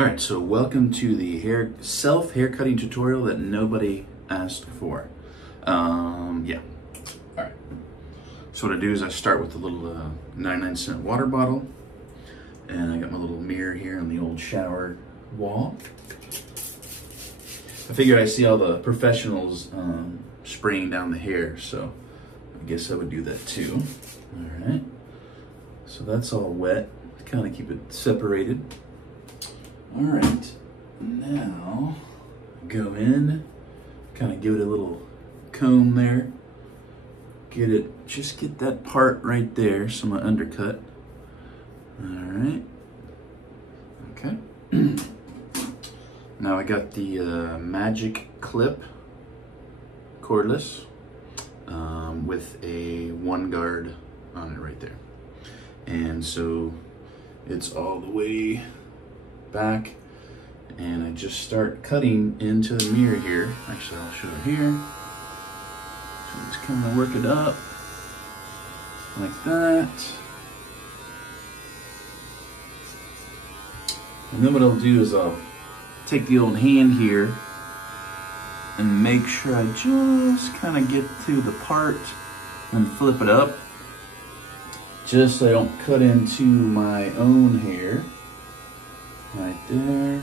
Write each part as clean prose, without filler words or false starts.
Alright, so welcome to the self-hair cutting tutorial that nobody asked for. Yeah. Alright. So what I do is I start with a little 99-cent water bottle, and I got my little mirror here on the old shower wall. I figured I see all the professionals spraying down the hair, so I guess I would do that too. Alright. So that's all wet. Kind of keep it separated. All right, now go in, kind of give it a little comb there. Just get that part right there, so my undercut. All right, okay. Now I got the magic clip, cordless, with a 1 guard on it right there. And so it's all the way back, and I just start cutting into the mirror here. Actually, I'll show it here. So just kind of work it up like that. And then what I'll do is I'll take the old hand here and make sure I just kind of get to the part and flip it up, just so I don't cut into my own hair. Right there.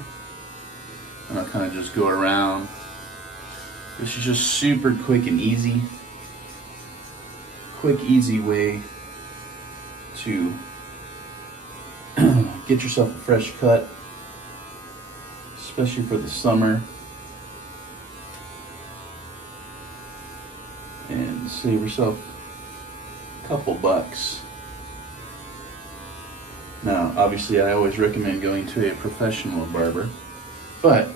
And I'll kind of just go around. This is just super quick and easy. Quick, easy way to get yourself a fresh cut, especially for the summer. And save yourself a couple bucks. Now, obviously, I always recommend going to a professional barber, but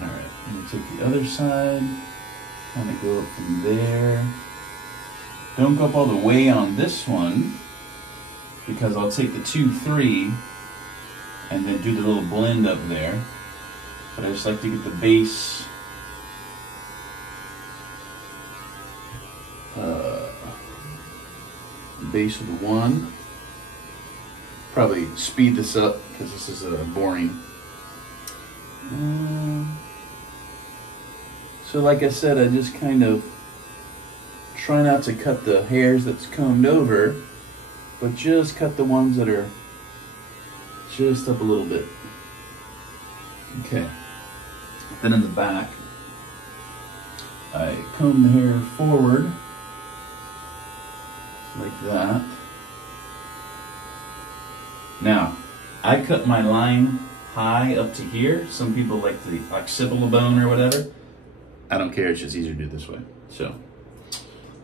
all right, I'm gonna take the other side, kind of go up from there. Don't go up all the way on this one, because I'll take the 2-3 and then do the little blend up there. But I just like to get the base. Base of the 1. Probably speed this up because this is boring. So like I said, I just kind of try not to cut the hairs that's combed over, but just cut the ones that are just up a little bit. Okay. Then in the back, I comb the hair forward like that. Now, I cut my line high up to here. Some people like the occipital bone or whatever. I don't care, it's just easier to do it this way. So,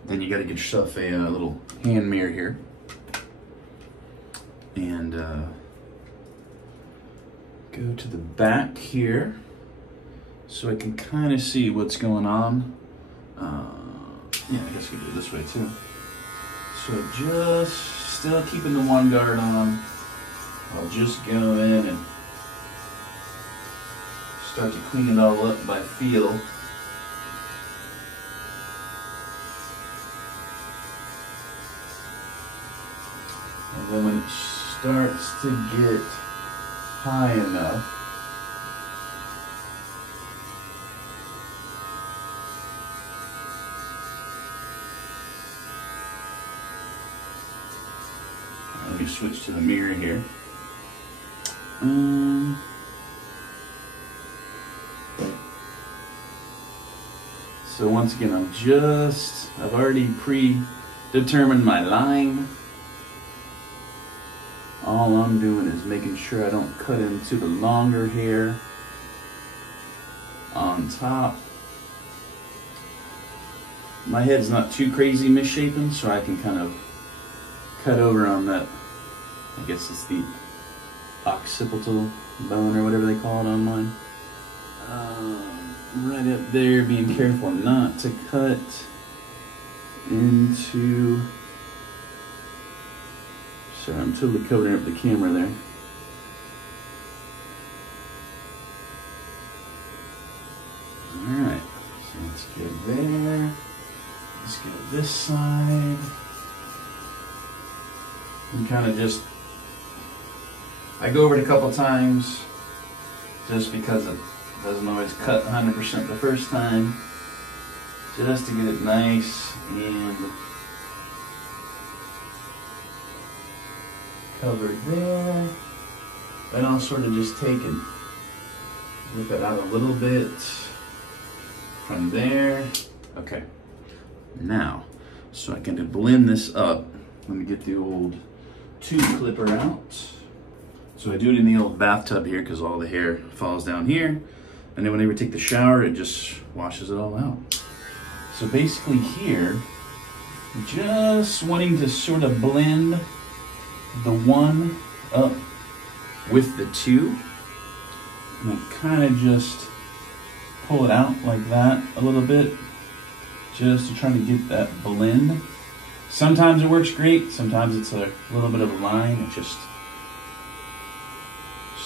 then you gotta get yourself a little hand mirror here. And go to the back here so I can kind of see what's going on. Yeah, I guess we can do it this way too. So just still keeping the 1 guard on, I'll just go in and start to clean it all up by feel. And then when it starts to get high enough, let me switch to the mirror here. So once again, I've already predetermined my line. All I'm doing is making sure I don't cut into the longer hair on top. My head's not too crazy misshapen, so I can kind of cut over on that. I guess it's the occipital bone or whatever they call it on mine. Right up there, being careful not to cut into. Sorry, I'm totally covering up the camera there. Alright, so let's go there. Let's go this side. And kind of just, I go over it a couple times just because it doesn't always cut 100% the first time, just to get it nice and covered there. Then I'll sort of just take and whip it out a little bit from there. Okay, now, so I can blend this up, let me get the old tube clipper out. So I do it in the old bathtub here because all the hair falls down here. And then whenever you take the shower, it just washes it all out. So basically here, just wanting to sort of blend the one up with the two. And then kind of just pull it out like that a little bit, just to try to get that blend. Sometimes it works great, sometimes it's a little bit of a line. It's just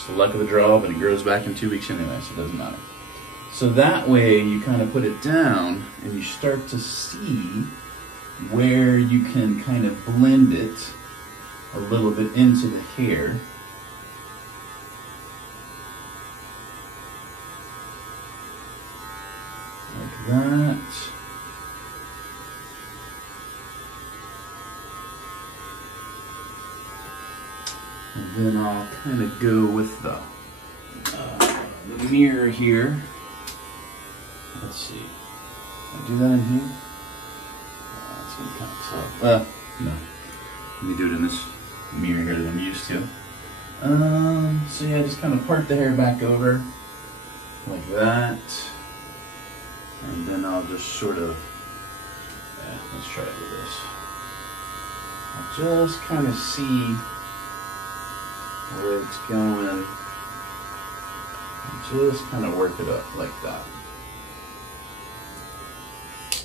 the luck of the draw, but it grows back in 2 weeks anyway, so it doesn't matter. So that way you kind of put it down and you start to see where you can kind of blend it a little bit into the hair. Like that. And then I'll kind of go with the mirror here. Let's see. Can I do that in here? That's gonna be kind of tough. No. Let me do it in this mirror here that I'm used to. So yeah, just kind of part the hair back over like that. And then I'll just sort of, let's try to do this. I'll just kind of see where it's going, and just kind of work it up like that.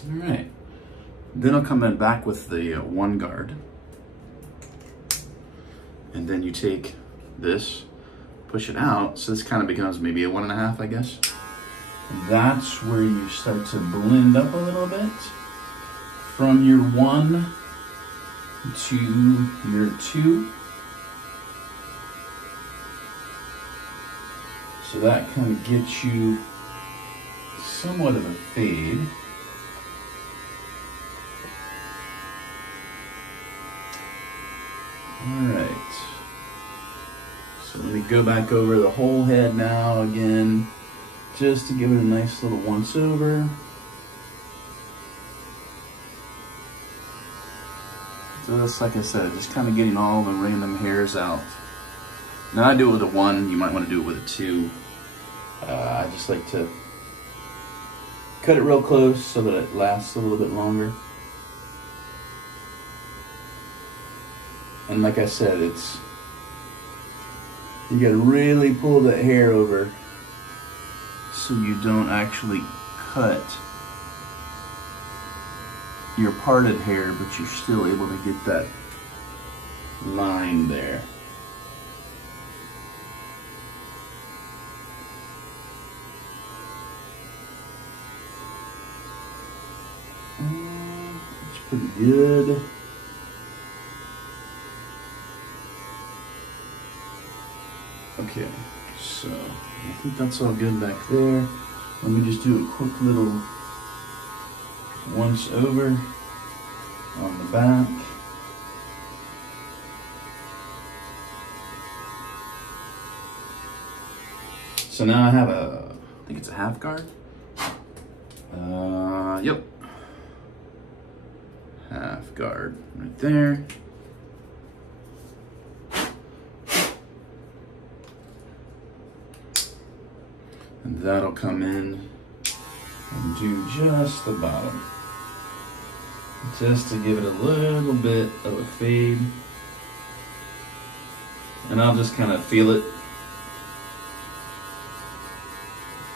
All right. Then I'll come in back with the one guard, and then you take this, push it out, so this kind of becomes maybe a 1.5, I guess. And that's where you start to blend up a little bit from your 1 to your 2. So that kind of gets you somewhat of a fade. All right. So let me go back over the whole head now again, just to give it a nice little once over. So that's, like I said, just kind of getting all the random hairs out. Now I do it with a 1, you might want to do it with a 2. I just like to cut it real close so that it lasts a little bit longer. And like I said, you gotta really pull that hair over so you don't actually cut your parted hair, but you're still able to get that line there. It's pretty good. Okay, so I think that's all good back there. Let me just do a quick little once over on the back. So now I have I think it's a half guard. Yep. Half guard right there. And that'll come in and do just the bottom. Just to give it a little bit of a fade. And I'll just kind of feel it.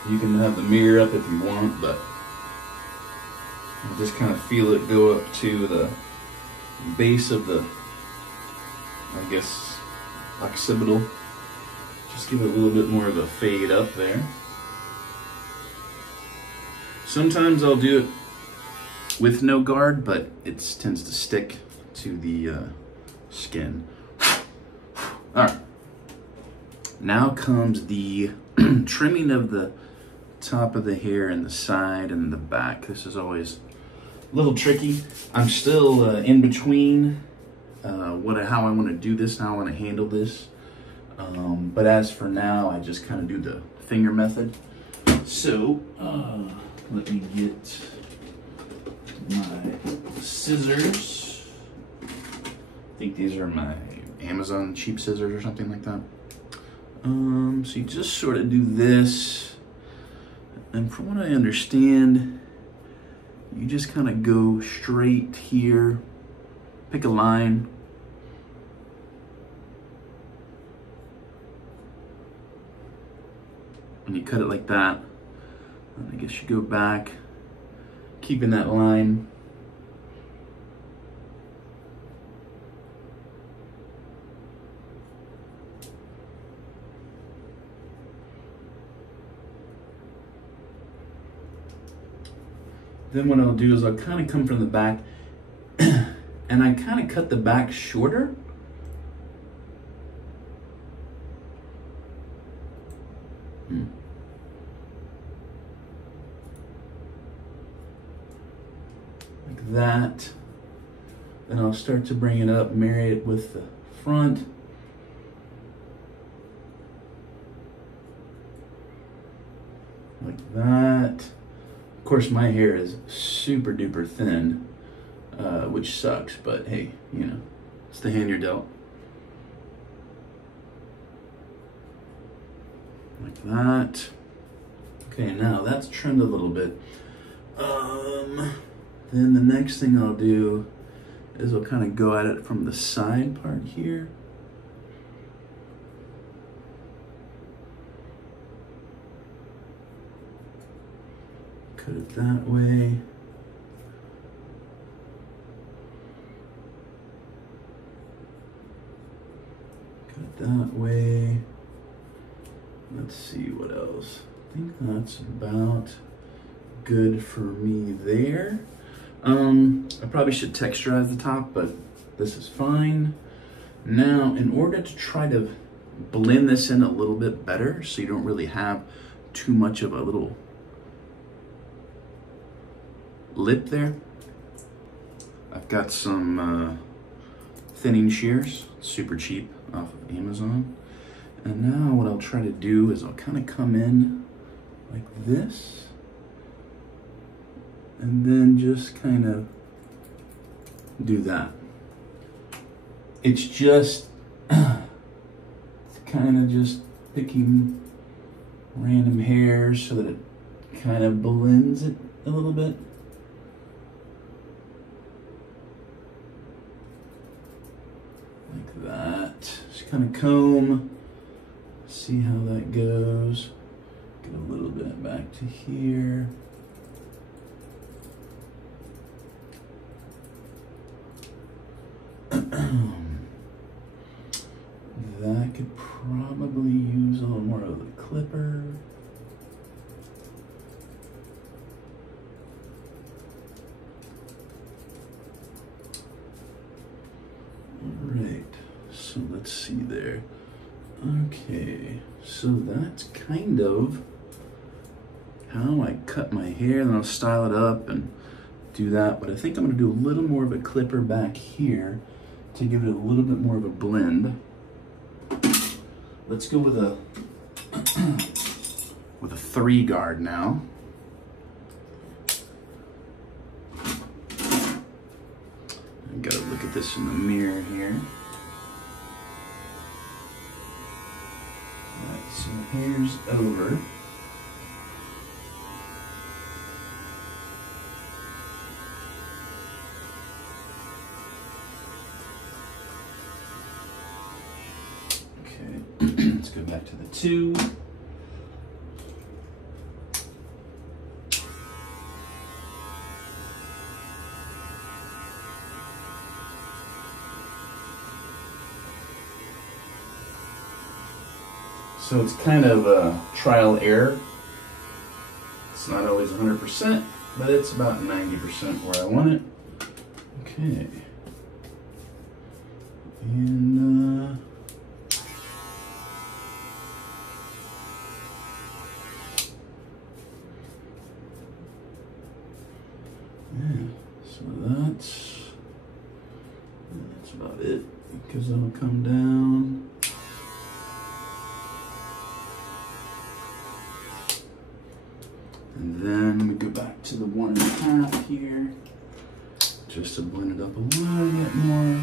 You can have the mirror up if you want, but I'll just kind of feel it go up to the base of the, I guess, occipital. Just give it a little bit more of a fade up there. Sometimes I'll do it with no guard, but it tends to stick to the skin. All right. Now comes the trimming of the top of the hair and the side and the back. This is always a little tricky. I'm still in between how I want to do this, how I want to handle this. But as for now, I just kind of do the finger method. So let me get my scissors. I think these are my Amazon cheap scissors or something like that. So you just sort of do this, and from what I understand, you just kind of go straight here, pick a line, and you cut it like that. And I guess you go back, keeping that line. Then what I'll do is I'll kind of come from the back and I kind of cut the back shorter. Like that. Then I'll start to bring it up, marry it with the front. Like that. Of course, my hair is super duper thin, which sucks, but hey, you know, it's the hand you're dealt. Like that. Okay, now that's trimmed a little bit. Then the next thing I'll do is I'll kind of go at it from the side part here. Cut it that way. Cut it that way. Let's see what else. I think that's about good for me there. I probably should texturize the top, but this is fine. Now, in order to try to blend this in a little bit better, so you don't really have too much of a little lip there, I've got some thinning shears, super cheap, off of Amazon. And now what I'll try to do is I'll kind of come in like this, and then just kind of do that. It's just kind of just picking random hairs so that it kind of blends it a little bit. Like that. Just kind of comb, see how that goes. Get a little bit back to here. That could probably use a little more of the clipper. All right, so let's see there. Okay, so that's kind of how I cut my hair, and I'll style it up and do that, but I think I'm gonna do a little more of a clipper back here to give it a little bit more of a blend. Let's go with a with a 3 guard now. I gotta look at this in the mirror here. All right, so hair's over. Let's go back to the 2. So it's kind of a trial error. It's not always 100%, but it's about 90% where I want it. Okay. And yeah, so that's about it, because it'll come down. And then we go back to the 1.5 here, just to blend it up a little bit more.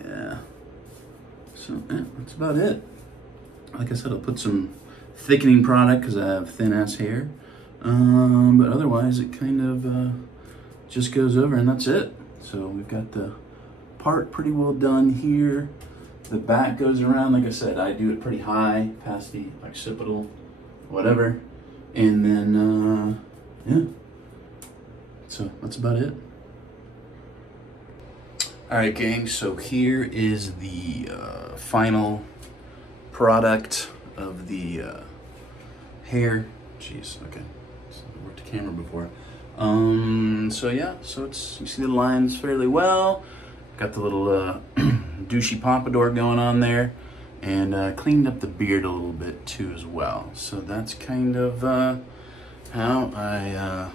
Yeah, so yeah, that's about it. Like I said, I'll put some thickening product because I have thin ass hair, but otherwise it kind of just goes over, and that's it. So we've got the part pretty well done here. The back goes around, like I said, I do it pretty high past the occipital, whatever, and then yeah, so that's about it. All right, gang, so here is the final product of the hair. Jeez, okay, so I worked the camera before. So yeah, so it's, you see the lines fairly well. Got the little douchey pompadour going on there, and cleaned up the beard a little bit too as well. So that's kind of how I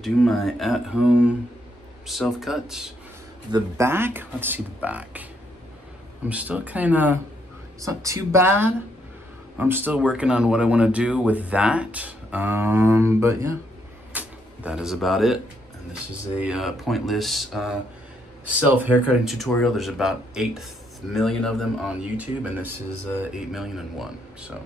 do my at-home self-cuts. The back, let's see the back. I'm still kind of, it's not too bad. I'm still working on what I want to do with that. But yeah, that is about it. And this is a pointless self-haircutting tutorial. There's about 8 million of them on YouTube, and this is 8,000,001. So